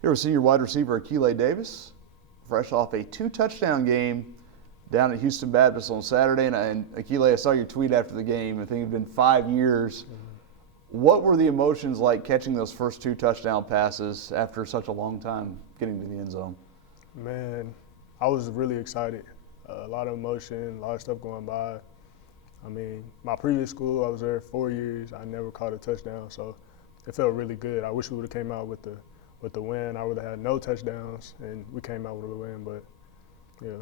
Here with senior wide receiver Akile Davis, fresh off a 2-touchdown game down at Houston Baptist on Saturday. And Akile, I saw your tweet after the game. I think it's been 5 years. What were the emotions like catching those first 2 touchdown passes after such a long time getting to the end zone? Man, I was really excited. A lot of emotion, a lot of stuff going by. I mean, my previous school, I was there 4 years. I never caught a touchdown, so it felt really good. I wish we would have came out with the win. I would have had no touchdowns, and we came out with a win. But yeah.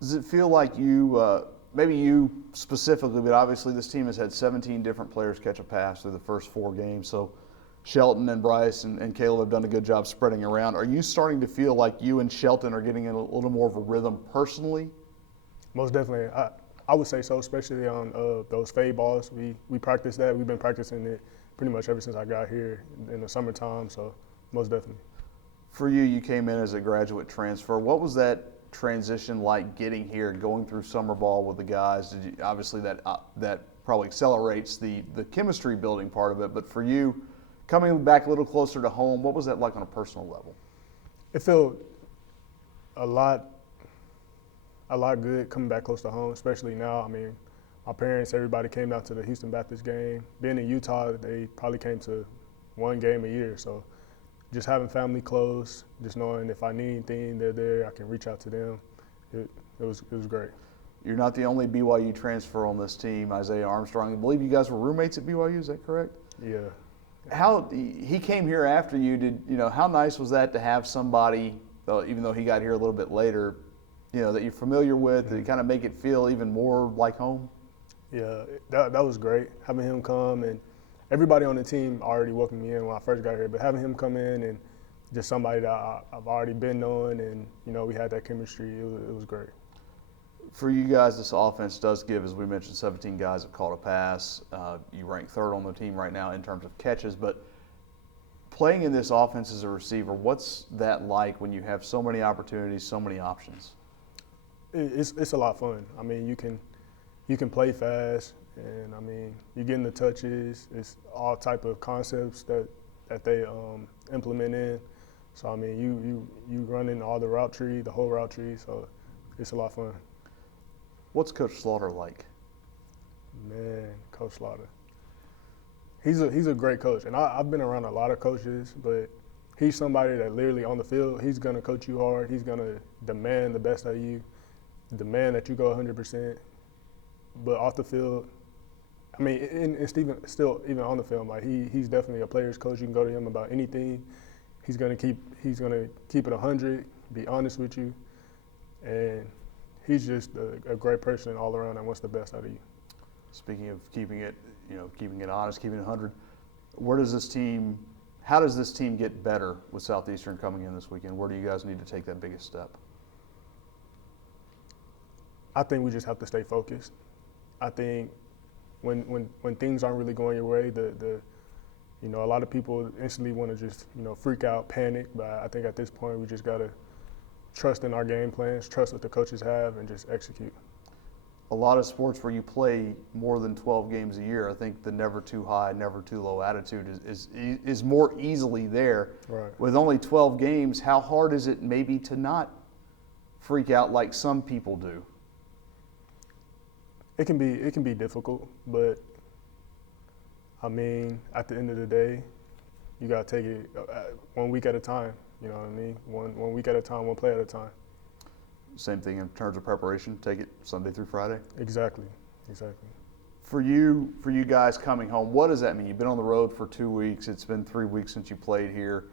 Does it feel like you, maybe you specifically, but obviously this team has had 17 different players catch a pass through the first 4 games. So Shelton and Bryce and Caleb have done a good job spreading around. Are you starting to feel like you and Shelton are getting in a little more of a rhythm personally? Most definitely. I would say so, especially on those fade balls. We practice that. We've been practicing it pretty much ever since I got here in the summertime, so most definitely. For you, you came in as a graduate transfer. What was that transition like getting here, going through summer ball with the guys? Obviously that probably accelerates the chemistry building part of it, but for you, coming back a little closer to home, what was that like on a personal level? It felt a lot good coming back close to home, especially now. I mean, my parents, everybody came out to the Houston Baptist game. Being in Utah, they probably came to 1 game a year. So just having family close, just knowing if I need anything, they're there, I can reach out to them. It was great. You're not the only BYU transfer on this team, Isiah Armstrong. I believe you guys were roommates at BYU, is that correct? Yeah. How he came here after you, how nice was that to have somebody, even though he got here a little bit later, that you're familiar with, that kind of make it feel even more like home? Yeah, that was great. Having him come, and everybody on the team already welcomed me in when I first got here, but having him come in and just somebody that I've already been knowing, and we had that chemistry, it was great. For you guys, this offense does give, as we mentioned, 17 guys have caught a pass. You rank 3rd on the team right now in terms of catches, but playing in this offense as a receiver, what's that like when you have so many opportunities, so many options? It's a lot of fun. I mean, you can play fast, and I mean, you get in the touches. It's all type of concepts that they implement in. So I mean, you run in all the route tree, the whole route tree. So it's a lot of fun. What's Coach Slaughter like? Man, Coach Slaughter. He's a great coach, and I've been around a lot of coaches, but he's somebody that literally on the field, he's gonna coach you hard. He's gonna demand the best out of you, demand that you go 100%. But off the field, I mean, and still even on the field, like he's definitely a player's coach. You can go to him about anything. He's gonna keep it 100, be honest with you, and he's just a great person all around that wants the best out of you. Speaking of keeping it honest, keeping it 100, how does this team get better with Southeastern coming in this weekend? Where do you guys need to take that biggest step? I think we just have to stay focused. I think when things aren't really going your way, a lot of people instantly want to just freak out, panic. But I think at this point we just gotta trust in our game plans, trust what the coaches have, and just execute. A lot of sports where you play more than 12 games a year, I think the never too high, never too low attitude is more easily there. Right. With only 12 games, how hard is it maybe to not freak out like some people do? It can be difficult, but I mean, at the end of the day, you gotta take it 1 week at a time. You know what I mean? One week at a time, one play at a time. Same thing in terms of preparation. Take it Sunday through Friday. Exactly. For you guys coming home, what does that mean? You've been on the road for 2 weeks. It's been 3 weeks since you played here.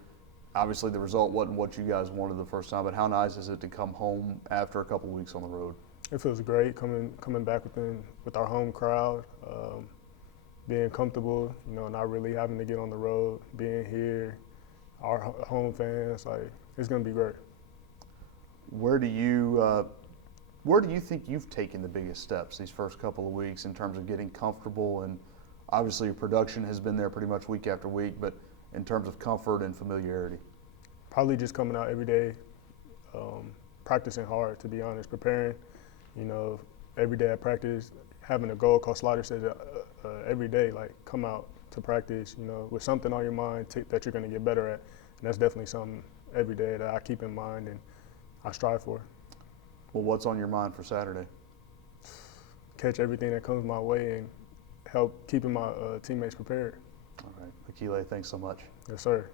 Obviously, the result wasn't what you guys wanted the first time, but how nice is it to come home after a couple of weeks on the road? It feels great coming back with our home crowd, being comfortable, not really having to get on the road, being here, our home fans, it's gonna be great. Where do you think you've taken the biggest steps these first couple of weeks in terms of getting comfortable? And obviously your production has been there pretty much week after week, but in terms of comfort and familiarity? Probably just coming out every day, practicing hard, to be honest, preparing. Every day I practice, having a goal. Coach Slaughter says every day, come out to practice, with something on your mind that you're going to get better at. And that's definitely something every day that I keep in mind and I strive for. Well, what's on your mind for Saturday? Catch everything that comes my way and help keeping my teammates prepared. All right. Akile, thanks so much. Yes, sir.